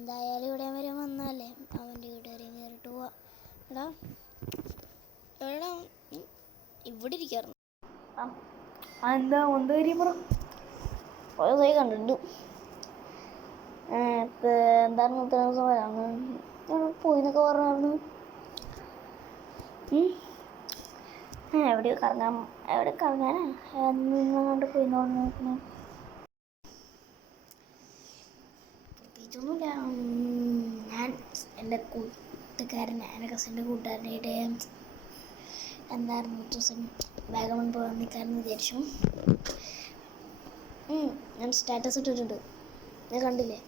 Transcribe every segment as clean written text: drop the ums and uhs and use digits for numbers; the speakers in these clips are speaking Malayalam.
എന്തായാലും ഇവിടെ വരെ വന്നാലേ അവൻ്റെ വീട്ടുകാരെ കയറിയിട്ട് പോവാ. എടാ എടാ ഇവിടെ ഇരിക്കാറുണ്ട്. എന്താ ഒന്ന് കാര്യം പറ. പോയി കണ്ടിട്ടു എന്തായിരുന്നു ഇത്ര ദിവസം വരാന്ന് പോയിന്നൊക്കെ പറഞ്ഞായിരുന്നു. എവിടെ കറങ്ങാനാ നിന്നങ്ങോട്ട് പോയിന്ന് പറഞ്ഞു. ഇതൊന്നുമില്ല, ഞാൻ എൻ്റെ കൂട്ടുകാരൻ എൻ്റെ കസിൻ്റെ കൂട്ടുകാരനായിട്ട് എന്തായിരുന്നു ദിവസം വാഗമൺ പോകാൻ നിൽക്കാമെന്ന് വിചാരിച്ചു. ഞാൻ സ്റ്റാറ്റസ് ഇട്ടിട്ടുണ്ട്, ഞാൻ കണ്ടില്ലേ?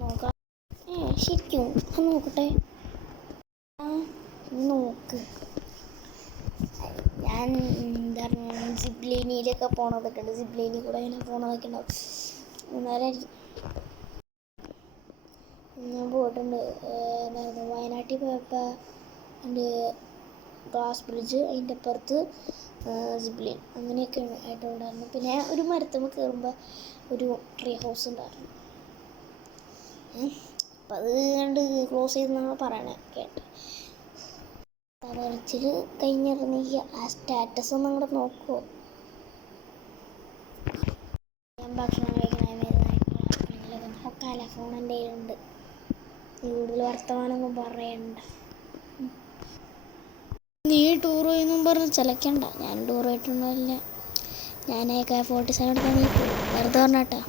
നോക്കാം. ശരിക്കും നോക്കട്ടെ. നോക്ക്, ഞാൻ എന്താണ് സിബ്ലൈനിയിലൊക്കെ പോണതൊക്കെ ഉണ്ട്. സിബ്ലൈനിൽ കൂടെ ഇങ്ങനെ പോണതൊക്കെ ഉണ്ടാവും. അന്നേരമായിരിക്കും ഞാൻ പോയിട്ടുണ്ട്. എന്തായിരുന്നു വയനാട്ടിൽ പോയപ്പോൾ എൻ്റെ ഗ്ലാസ് ബ്രിഡ്ജ്, അതിൻ്റെ അപ്പുറത്ത് സിബ്ലൈൻ അങ്ങനെയൊക്കെ ആയിട്ടുണ്ടായിരുന്നു. പിന്നെ ഒരു മരത്തുമ്പോൾ കയറുമ്പോൾ ഒരു ട്രീ ഹൗസ് ഉണ്ടായിരുന്നു. അപ്പം അത് കണ്ട് ക്ലോസ് ചെയ്തെന്നാണ് പറയണേ കേട്ട്. തലച്ചിൽ കഴിഞ്ഞിറങ്ങിയ ആ സ്റ്റാറ്റസ് ഒന്നും കൂടെ നോക്കുമോ? ഞാൻ ഭക്ഷണം കഴിക്കണമെങ്കിലൊക്കെ നോക്കാമല്ല, ഫോൺ എൻ്റെ കയ്യിലുണ്ട്. കൂടുതൽ വർത്തമാനമൊന്നും പറയണ്ട. നീ ടൂർ പോയെന്നും പറഞ്ഞ് ചിലക്കണ്ട. ഞാൻ ടൂർ പോയിട്ടൊന്നുമില്ല. ഞാൻ AK-47 എടുക്കാൻ നീ വെറുതെ പറഞ്ഞാട്ടാ.